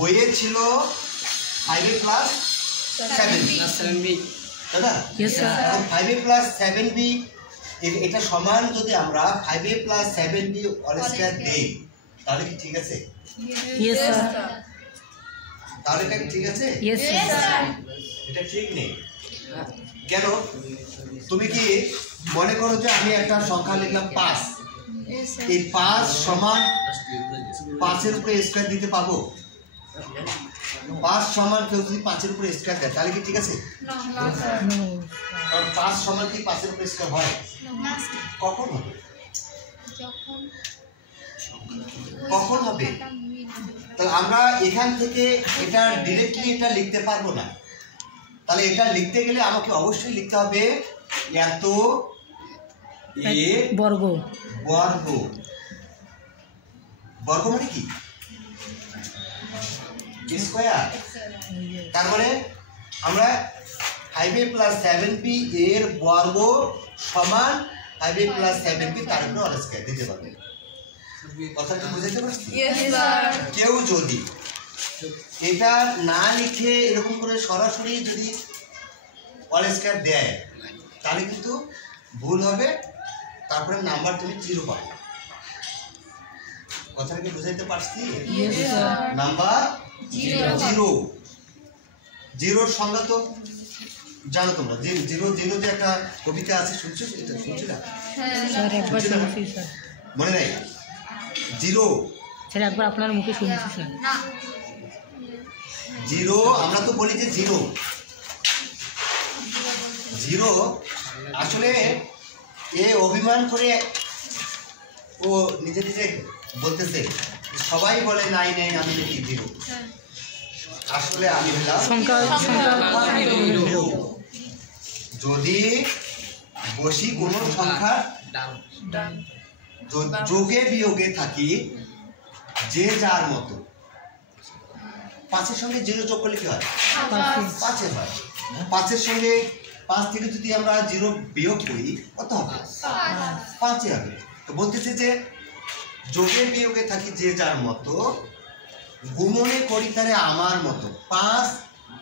বইয়ে ছিল 5a plus 7b, তাই না? 5a প্লাস 7b এটা সমান যদি আমরা 5a plus 7b all square দেই তাহলে কি ঠিক আছে? তাহলে এটা ঠিক আছে? এটা ঠিক নেই। কেন? তুমি কি মনে করো যে আমি একটা সংখ্যা লিখলাম 5, এই 5 সমান 5-এর উপরে স্কয়ার দিতে পাবো? 5 সমান কেউ যদি 5-এর উপরে স্কয়ার দেয় তাহলে কি ঠিক আছে? কারণ 5 সমান কি 5-এর উপরে স্কয়ার হয়? কখন হবে? কখন হবে? তাহলে আমরা এখান থেকে এটা ডিরেক্টলি এটা লিখতে পারবো না। তাহলে এটা লিখতে গেলে আমাকে অবশ্যই লিখতে হবে এত a বর্গ। বর্গ বর্গ মানে কি? স্কয়ার। তারপরে আমরা 5a প্লাস 7b এর বর্গ সমান 5a প্লাস 7b তার উপরে অল স্কয়ার দিতে পারবে। কথাটা বুঝতে পারছি? কেউ যদি এটা না লিখে এরকম করে সরাসরি যদি অল স্কয়ার দেয় তাহলে কিন্তু ভুল হবে, তারপরে নাম্বার তুমি 0 পাবে। কথাটা কি বুঝাইতে পারছি? নাম্বার 0। 0 সংজ্ঞা তো জানো তোমরা। 0 যে একটা কবিতা আছে, শুনছো? এটা শুনছো না? মনে নাই? 0 স্যার একবার আপনার মুখে শুনছি স্যার। 0 আমরা তো বলি যে 0 আসলে এ অভিমান করে ও নিজে নিজে বলতেছে সবাই বলে নাই আমি লিখি 0। আসলে আমি বললাম যদি বসি কোন সংখ্যা যোগে বিয়োগে থাকি যে যার মতো, 5-এর সঙ্গে 0 যোগ করলে কি হয়? 5 হয়। 5-এর সঙ্গে 5 থেকে যদি আমরা 0 বিয়োগ করি কত হবে? 5 হবে। তো বলতেছে যে যোগে বিয়োগে থাকি যে যার মতো, গুণনে করি তারে আমার মতো। 5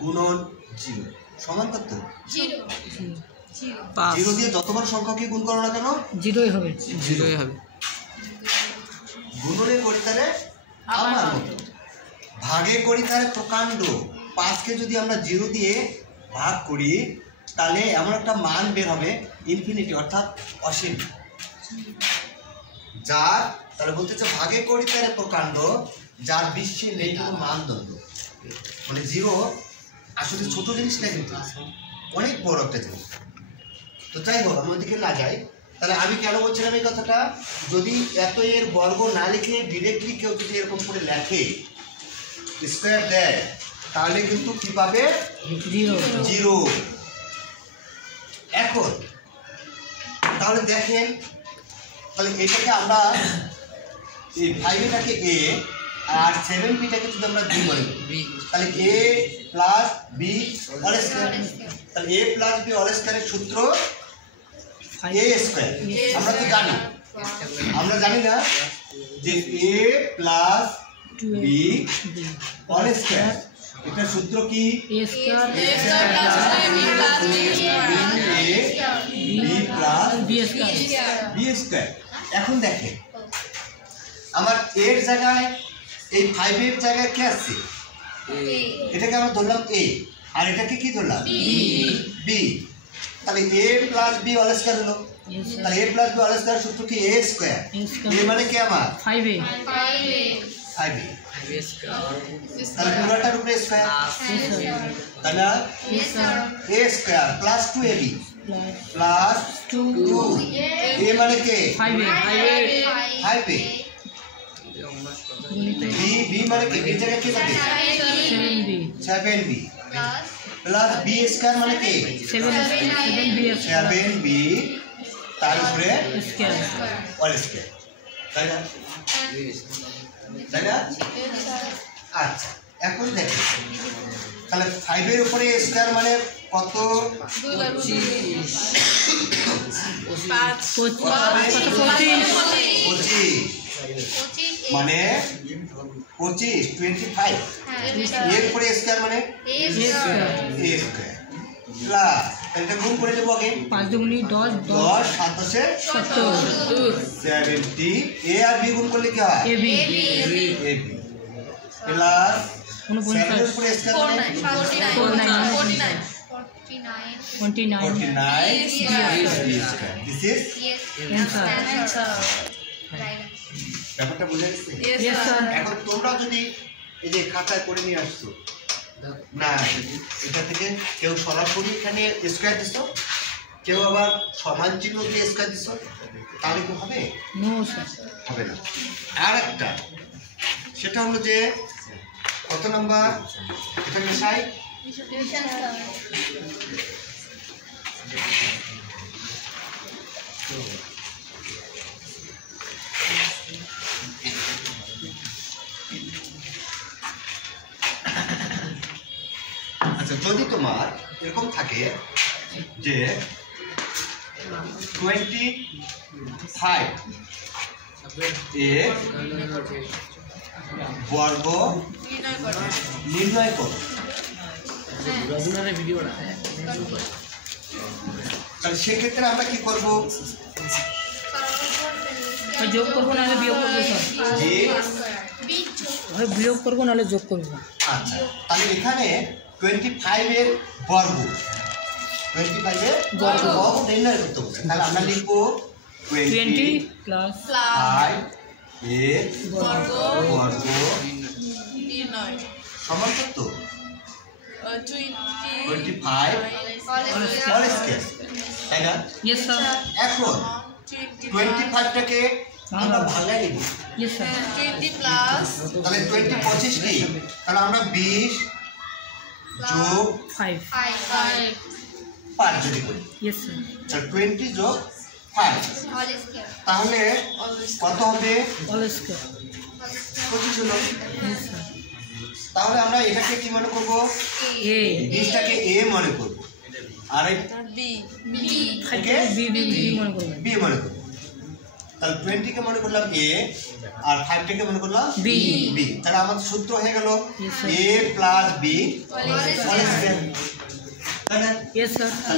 গুণন 0 সমান কত? 0 দিয়ে যতবার সংখ্যাকে গুণ করো না কেন 0ই হবে। গুণনে করি তারে আমার মতো, ভাগে করি তারে প্রকাণ্ড। 5কে যদি আমরা 0 দিয়ে ভাগ করি তাহলে এমন একটা মান বের হবে ইনফিনিটি, অর্থাৎ অসীম। যার তাহলে বলতেছে ভাগে করি তারে প্রকাণ্ড, যার বিশ্বে নেই কোনো মানদণ্ড। মানে 0 আসলে ছোট জিনিস না, কিন্তু অনেক বড় একটা জিনিস। তো যাই হোক, আমি ওদিকে না যাই। তাহলে আমি কেন বলছিলাম এই কথাটা? যদি এত এর বর্গ না লিখে ডিরেক্টলি কেউ যদি এরকম করে লেখে স্কয়ার দেয় তাহলে কিন্তু কি পাবে? 0। এখন তাহলে দেখেন, তাহলে এটাকে আমরা এই 5টাকে a আর 7bটাকে যদি আমরা b মনে করি তাহলে a plus b all square. তাহলে a প্লাস b অল স্কয়ারের সূত্র a স্কয়ার। আমরা তো জানি, আমরা জানি না যে a plus b all square এটার সূত্র কি? a square b square. এখন দেখেন আমার এর জায়গায় এই 5 এর জায়গায় কি আছে? এটাকে আমরা ধরলাম a, আর এটাকে কি ধরলাম? b। তাহলে a plus b all square হলো। তাহলে a plus b all square সূত্র কি? a square. a মানে কি আমার? 5a। তাহলে পুরোটার উপরে স্কয়ার, তাই না? a square plus 2ab plus 2 a মানে কি? 5a। b মানে কি? b জায়গায় কি থাকে? 7b প্লাস b স্কয়ার মানে কি? 7b তার উপরে অল স্কয়ার, তাই না? আচ্ছা, এখন দেখো তাহলে 5 এর উপরে স্কয়ার মানে কত? 25। মানে 25 25 এর পরে স্কয়ার মানে এ a স্কয়ার স্কয়ার প্লাস এটা গুণ করে দেব আগে 5 দুগুনি 10 10 7 10 70 70 a আর b গুণ করলে কি হয় এ বি ab প্লাস 49 7 এর পরে স্কয়ার মানে 49 this is ব্যাপারটা বুঝে গেছে Yes, sir. এখন তোমরা যদি এই যে খাতায় করে নিয়ে আসছো না এটা থেকে কেউ সরাসরি এখানে স্কয়ার দিছো কেউ আবার সমান চিহ্ন দিয়ে স্কয়ার দিছো তাহলে কি হবে নো স্যার হবে না আর একটা সেটা হলো যে কত নাম্বার এটা মেশাই আচ্ছা যদি তোমার এরকম থাকে যে 25 এর বর্গ নির্ণয় করো তাহলে সেক্ষেত্রে আমরা কি করব যোগ করবো নাহলে বিয়োগ করবো স্যার যে হয় বিয়োগ করবো নাহলে যোগ করবো আচ্ছা তাহলে এখানে 25 এর বর্গ 25 এর বর্গ নির্ণয় করতে হবে তাহলে আমরা লিখব 20 প্লাস 5 এর বর্গ বর্গ সমান কত 25 হোল স্কয়ার তাই না ইয়েস স্যার এখন 25টাকে আমরা ভাঙাই নিব ইয়েস স্যার তাহলে 20 25 কি তাহলে আমরা 20 যোগ 5 5 যদি করি ইয়েস স্যার তাহলে 20 যোগ 5 তাহলে কত হবে অল স্কয়ার 25 হলো ইয়েস স্যার তাহলে আমরা এটাকে কি মনে করব এ 20টাকে a মনে করব আর এই খাইকে বি বি বি মনে করবেন b মনে করব তাহলে 20 কে মনে করলাম a আর 5 টাকে মনে করলাম B তাহলে আমাদের সূত্র হয়ে গেল Yes, sir. a + b whole square তাই না ইয়েস স্যার